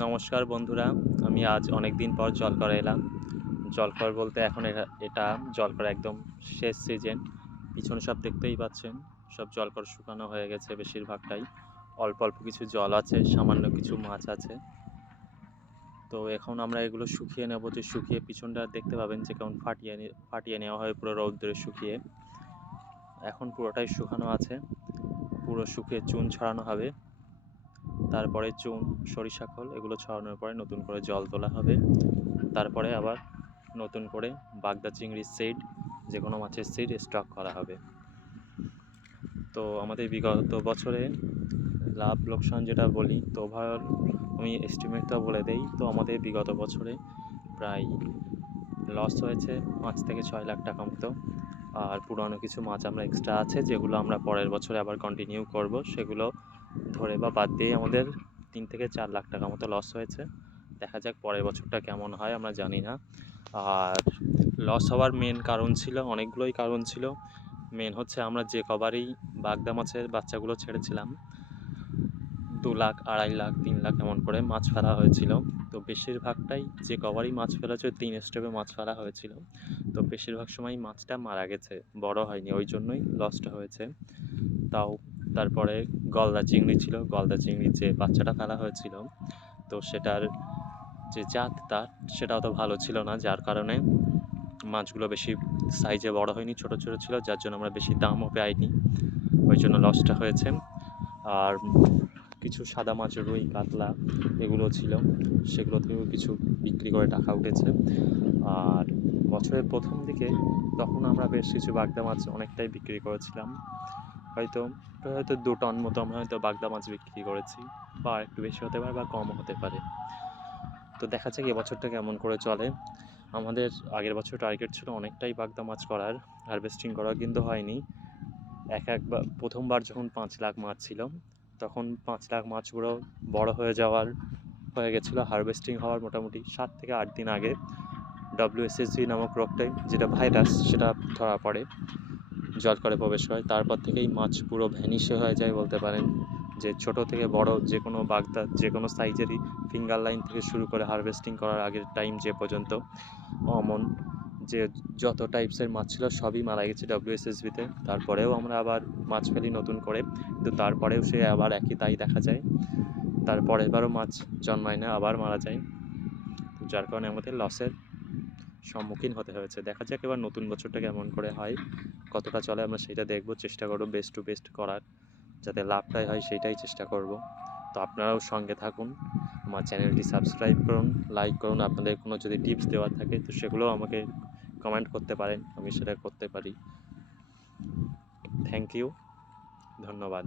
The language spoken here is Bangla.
নমস্কার বন্ধুরা, আমি আজ অনেক দিন পর জলকর এলাম। জলকর বলতে এখন এটা- জলকর একদম শেষ সিজন পিছনে সব দেখতেই পাচ্ছেন, সব জলকর শুকানো হয়ে গেছে বেশিরভাগটাই। অল্প অল্প কিছু জল আছে, সামান্য কিছু মাছ আছে। তো এখন আমরা এগুলো শুকিয়ে নেব, যে শুকিয়ে পিছনটা দেখতে পাবেন যে কেমন ফাটিয়ে ফাটিয়ে নেওয়া হয় পুরো রৌদ্রে শুকিয়ে। এখন পুরোটাই শুকানো আছে, পুরো শুকিয়ে চুন ছড়ানো হবে। তারপরে চুন, সরিষা খোল, এগুলো ছড়ানোর পরে নতুন করে জল তোলা হবে। তারপরে আবার নতুন করে বাগদা চিংড়ির সিড যে কোনো মাছের সিড স্টক করা হবে। তো আমাদের বিগত বছরে লাভ লোকসান যেটা বলি, তো ওভারঅল আমি এস্টিমেটটা বলে দেই, তো আমাদের বিগত বছরে প্রায় লস হয়েছে পাঁচ থেকে ছয় লাখ টাকা মতো। আর পুরানো কিছু মাছ আমরা এক্সট্রা আছে, যেগুলো আমরা পরের বছরে আবার কন্টিনিউ করব, সেগুলো ধরে বা বাদ দিয়ে আমাদের তিন থেকে চার লাখ টাকা মতো লস হয়েছে। দেখা যাক পরের বছরটা কেমন হয়, আমরা জানি না। আর লস হওয়ার মেন কারণ ছিল, অনেকগুলোই কারণ ছিল। মেন হচ্ছে আমরা যে কবারই বাগদা মাছের বাচ্চাগুলো ছেড়েছিলাম, দু লাখ, আড়াই লাখ, তিন লাখ এমন করে মাছ ফেলা হয়েছিল। তো বেশিরভাগটাই যে কবারই মাছ ফেলা তিন স্টেপে মাছ ফেলা হয়েছিল। তো বেশিরভাগ সময় মাছটা মারা গেছে, বড় হয়নি, ওই জন্যই লসটা হয়েছে। তাও তারপরে গলদা চিংড়ি ছিল। গলদা চিংড়ির যে বাচ্চাটা ফেলা হয়েছিল, তো সেটার যে জাত তার সেটা অত ভালো ছিল না, যার কারণে মাছগুলো বেশি সাইজে বড় হয়নি, ছোট ছোট ছিল, যার জন্য আমরা বেশি দামও পাইনি। ওই জন্য লসটা হয়েছে। আর কিছু সাদা মাছ, রুই, কাতলা এগুলো ছিল সেগুলো থেকেও কিছু বিক্রি করে টাকা উঠেছে। আর বছরের প্রথম দিকে তখন আমরা বেশ কিছু বাগদা মাছ অনেকটাই বিক্রি করেছিলাম। হয়তো হয়তো দু টন মতো আমরা হয়তো বাগদা মাছ বিক্রি করেছি বা একটু বেশি হতে পারে বা কমও হতে পারে। তো দেখা যাক এবছরটা কেমন করে চলে। আমাদের আগের বছর টার্গেট ছিল অনেকটাই বাগদা মাছ করার হারভেস্টিং করা কিন্তু হয়নি। এক একবার প্রথমবার যখন পাঁচ লাখ মাছ ছিল, তখন পাঁচ লাখ মাছগুলো বড় হয়ে যাওয়ার, হয়ে গেছিল হারভেস্টিং হওয়ার মোটামুটি সাত থেকে আট দিন আগে। ডব্লিউএসএসজি নামক রোগটাই, যেটা ভাইরাস সেটা ধরা পড়ে। জল করে প্রবেশ করে। তারপর থেকেই মাছ পুরো ভ্যানিশে হয়ে যায় বলতে পারেন। যে ছোট থেকে বড় যে কোনো বাগদা, যে কোনো সাইজেরই ফিঙ্গার লাইন থেকে শুরু করে হারভেস্টিং করার আগের টাইম যে পর্যন্ত অমন, যে যত টাইপসের মাছ ছিল সবই মারা গেছে ডব্লিউএসএসবিতে তারপরেও আমরা আবার মাছ ফেলি নতুন করে। কিন্তু তারপরেও সে আবার একই তাই দেখা যায়। তারপরে এবারও মাছ জন্মায় না, আবার মারা যায়। যার কারণে আমাদের লসের সম্মুখীন হতে হয়েছে। দেখা যাক এবার নতুন বছরটা কেমন করে হয়, কতটা চলে আমরা সেটা দেখব, চেষ্টা করব বেস্ট টু বেস্ট করার, যাতে লাভটাই হয় সেটাই চেষ্টা করব। তো আপনারাও সঙ্গে থাকুন, আমার চ্যানেলটি সাবস্ক্রাইব করুন লাইক করুন, আপনাদের কোনো যদি টিপস দেওয়ার থাকে তো সেগুলোও আমাকে কমেন্ট করতে পারেন, আমি সেটা করতে পারি। থ্যাংক ইউ ধন্যবাদ।